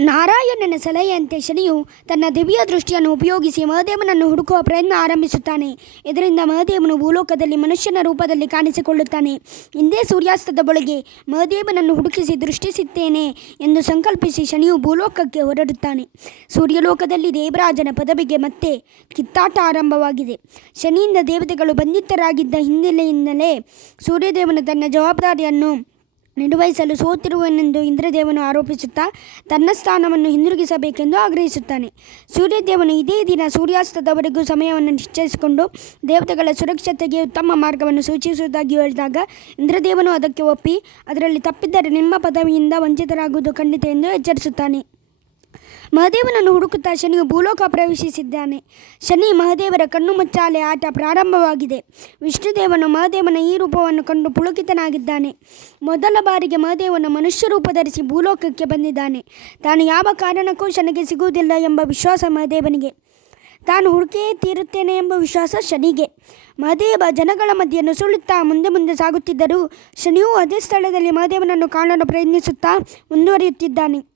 ನಾರಾಯಣನ ಸಲಹೆಯಂತೆ ಶನಿಯು ತನ್ನ ದಿವ್ಯ ದೃಷ್ಟಿಯನ್ನು ಉಪಯೋಗಿಸಿ ಮಹದೇವನನ್ನು ಹುಡುಕುವ ಪ್ರಯತ್ನ ಆರಂಭಿಸುತ್ತಾನೆ. ಇದರಿಂದ ಮಹದೇವನು ಭೂಲೋಕದಲ್ಲಿ ಮನುಷ್ಯನ ರೂಪದಲ್ಲಿ ಕಾಣಿಸಿಕೊಳ್ಳುತ್ತಾನೆ. ಇಂದೇ ಸೂರ್ಯಾಸ್ತದ ಬಳಿಗೆ ಮಹದೇವನನ್ನು ಹುಡುಕಿಸಿ ದೃಷ್ಟಿಸುತ್ತೇನೆ ಎಂದು ಸಂಕಲ್ಪಿಸಿ ಶನಿಯು ಭೂಲೋಕಕ್ಕೆ ಹೊರಡುತ್ತಾನೆ. ಸೂರ್ಯಲೋಕದಲ್ಲಿ ದೇವರಾಜನ ಪದವಿಗೆ ಮತ್ತೆ ಕಿತ್ತಾಟ ಆರಂಭವಾಗಿದೆ. ಶನಿಯಿಂದ ದೇವತೆಗಳು ಬಂಧಿತರಾಗಿದ್ದ ಹಿನ್ನೆಲೆಯಿಂದಲೇ ಸೂರ್ಯದೇವನು ತನ್ನ ಜವಾಬ್ದಾರಿಯನ್ನು ನಿರ್ವಹಿಸಲು ಸೋತಿರುವನೆಂದು ಇಂದ್ರದೇವನು ಆರೋಪಿಸುತ್ತಾ ತನ್ನ ಸ್ಥಾನವನ್ನು ಹಿಂದಿರುಗಿಸಬೇಕೆಂದು ಆಗ್ರಹಿಸುತ್ತಾನೆ. ಸೂರ್ಯದೇವನು ಇದೇ ದಿನ ಸೂರ್ಯಾಸ್ತದವರೆಗೂ ಸಮಯವನ್ನು ನಿಶ್ಚಯಿಸಿಕೊಂಡು ದೇವತೆಗಳ ಸುರಕ್ಷತೆಗೆ ಉತ್ತಮ ಮಾರ್ಗವನ್ನು ಸೂಚಿಸುವುದಾಗಿ ಹೇಳಿದಾಗ ಇಂದ್ರದೇವನು ಅದಕ್ಕೆ ಒಪ್ಪಿ, ಅದರಲ್ಲಿ ತಪ್ಪಿದ್ದರೆ ನಿಮ್ಮ ಪದವಿಯಿಂದ ವಂಚಿತರಾಗುವುದು ಖಂಡಿತ ಎಂದು ಎಚ್ಚರಿಸುತ್ತಾನೆ. ಮಹದೇವನನ್ನು ಹುಡುಕುತ್ತಾ ಶನಿಯು ಭೂಲೋಕ ಪ್ರವೇಶಿಸಿದ್ದಾನೆ. ಶನಿ ಮಹದೇವರ ಕಣ್ಣು ಮುಚ್ಚಾಲೆ ಆಟ ಪ್ರಾರಂಭವಾಗಿದೆ. ವಿಷ್ಣುದೇವನು ಮಹದೇವನ ಈ ರೂಪವನ್ನು ಕಂಡು ಪುಳಕಿತನಾಗಿದ್ದಾನೆ. ಮೊದಲ ಬಾರಿಗೆ ಮಹದೇವನು ಮನುಷ್ಯ ರೂಪ ಧರಿಸಿ ಭೂಲೋಕಕ್ಕೆ ಬಂದಿದ್ದಾನೆ. ತಾನು ಯಾವ ಕಾರಣಕ್ಕೂ ಶನಿಗೆ ಸಿಗುವುದಿಲ್ಲ ಎಂಬ ವಿಶ್ವಾಸ ಮಹದೇವನಿಗೆ. ತಾನು ಹುಡುಕಿಯೇ ತೀರುತ್ತೇನೆ ಎಂಬ ವಿಶ್ವಾಸ ಶನಿಗೆ. ಮಹದೇವ ಜನಗಳ ಮಧ್ಯೆ ನುಸುಳುತ್ತಾ ಮುಂದೆ ಸಾಗುತ್ತಿದ್ದರೂ ಶನಿಯು ಅದೇ ಸ್ಥಳದಲ್ಲಿ ಮಹದೇವನನ್ನು ಕಾಣಲು ಪ್ರಯತ್ನಿಸುತ್ತಾ ಮುಂದುವರಿಯುತ್ತಿದ್ದಾನೆ.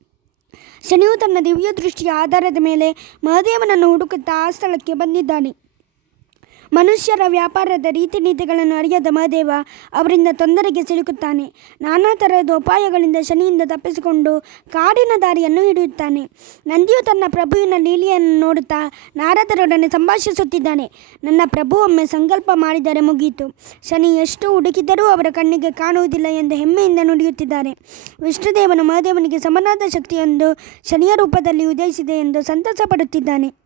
ಶನಿಯು ತನ್ನ ದಿವ್ಯ ದೃಷ್ಟಿಯ ಆಧಾರದ ಮೇಲೆ ಮಹದೇವನನ್ನು ಹುಡುಕುತ್ತಾ ಆ ಸ್ಥಳಕ್ಕೆ ಬಂದಿದ್ದಾನೆ. ಮನುಷ್ಯರ ವ್ಯಾಪಾರದ ರೀತಿ ನೀತಿಗಳನ್ನು ಅರಿಯದ ಮಹದೇವ ಅವರಿಂದ ತೊಂದರೆಗೆ ಸಿಲುಕುತ್ತಾನೆ. ನಾನಾ ತರಹದ ಉಪಾಯಗಳಿಂದ ಶನಿಯಿಂದ ತಪ್ಪಿಸಿಕೊಂಡು ಕಾಡಿನ ದಾರಿಯನ್ನು ಹಿಡಿಯುತ್ತಾನೆ. ನಂದಿಯು ತನ್ನ ಪ್ರಭುವಿನ ಲೀಲೆಯನ್ನು ನೋಡುತ್ತಾ ನಾರದರೊಡನೆ ಸಂಭಾಷಿಸುತ್ತಿದ್ದಾನೆ. ನನ್ನ ಪ್ರಭು ಒಮ್ಮೆ ಸಂಕಲ್ಪ ಮಾಡಿದರೆ ಮುಗಿಯಿತು. ಶನಿ ಎಷ್ಟು ಹುಡುಕಿದರೂ ಅವರ ಕಣ್ಣಿಗೆ ಕಾಣುವುದಿಲ್ಲ ಎಂದು ಹೆಮ್ಮೆಯಿಂದ ನುಡಿಯುತ್ತಿದ್ದಾರೆ. ವಿಷ್ಣುದೇವನು ಮಹದೇವನಿಗೆ ಸಮನಾದ ಶಕ್ತಿಯೊಂದು ಶನಿಯ ರೂಪದಲ್ಲಿ ಉದಯಿಸಿದೆ ಎಂದು ಸಂತಸ ಪಡುತ್ತಿದ್ದಾನೆ.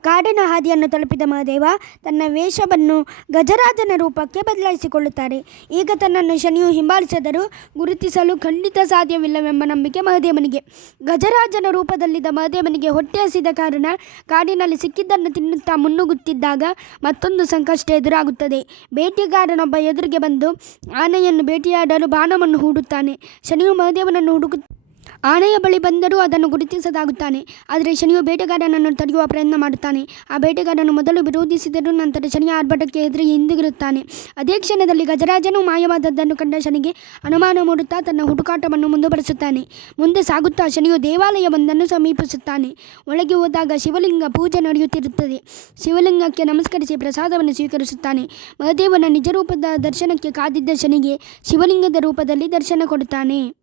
ಕಾಡಿನ ಹಾದಿಯನ್ನು ತಲುಪಿದ ಮಹದೇವ ತನ್ನ ವೇಷವನ್ನು ಗಜರಾಜನ ರೂಪಕ್ಕೆ ಬದಲಾಯಿಸಿಕೊಳ್ಳುತ್ತಾರೆ. ಈಗ ತನ್ನನ್ನು ಶನಿಯು ಹಿಂಬಾಲಿಸಿದರೂ ಗುರುತಿಸಲು ಖಂಡಿತ ಸಾಧ್ಯವಿಲ್ಲವೆಂಬ ನಂಬಿಕೆ ಮಹದೇವನಿಗೆ. ಗಜರಾಜನ ರೂಪದಲ್ಲಿದ್ದ ಮಹದೇವನಿಗೆ ಹೊಟ್ಟೆ ಹಸಿದ ಕಾರಣ ಕಾಡಿನಲ್ಲಿ ಸಿಕ್ಕಿದ್ದನ್ನು ತಿನ್ನುತ್ತಾ ಮುನ್ನುಗ್ಗುತ್ತಿದ್ದಾಗ ಮತ್ತೊಂದು ಸಂಕಷ್ಟ ಎದುರಾಗುತ್ತದೆ. ಬೇಟೆಗಾರನೊಬ್ಬ ಎದುರಿಗೆ ಬಂದು ಆನೆಯನ್ನು ಬೇಟೆಯಾಡಲು ಬಾಣವನ್ನು ಹೂಡುತ್ತಾನೆ. ಶನಿಯು ಮಹದೇವನನ್ನು ಆನೆಯ ಬಳಿ ಬಂದರೂ ಅದನ್ನು ಗುರುತಿಸದಾಗುತ್ತಾನೆ. ಆದರೆ ಶನಿಯು ಬೇಟೆಗಾರನನ್ನು ತಡೆಯುವ ಪ್ರಯತ್ನ ಮಾಡುತ್ತಾನೆ. ಆ ಬೇಟೆಗಾರನು ಮೊದಲು ವಿರೋಧಿಸಿದರೂ ನಂತರ ಶನಿಯ ಆರ್ಭಟಕ್ಕೆ ಹೆದರಿ ಹಿಂದಿರುಗುತ್ತಾನೆ. ಅದೇ ಕ್ಷಣದಲ್ಲಿ ಗಜರಾಜನು ಮಾಯವಾದದ್ದನ್ನು ಕಂಡ ಶನಿಗೆ ಅನುಮಾನ ಮೂಡುತ್ತಾ ತನ್ನ ಹುಡುಕಾಟವನ್ನು ಮುಂದುವರಿಸುತ್ತಾನೆ. ಮುಂದೆ ಸಾಗುತ್ತಾ ಶನಿಯು ದೇವಾಲಯವೊಂದನ್ನು ಸಮೀಪಿಸುತ್ತಾನೆ. ಒಳಗೆ ಹೋದಾಗ ಶಿವಲಿಂಗ ಪೂಜೆ ನಡೆಯುತ್ತಿರುತ್ತದೆ. ಶಿವಲಿಂಗಕ್ಕೆ ನಮಸ್ಕರಿಸಿ ಪ್ರಸಾದವನ್ನು ಸ್ವೀಕರಿಸುತ್ತಾನೆ. ಮಹದೇವನ ನಿಜರೂಪದ ದರ್ಶನಕ್ಕೆ ಕಾದಿದ್ದ ಶನಿಗೆ ಶಿವಲಿಂಗದ ರೂಪದಲ್ಲಿ ದರ್ಶನ ಕೊಡುತ್ತಾನೆ.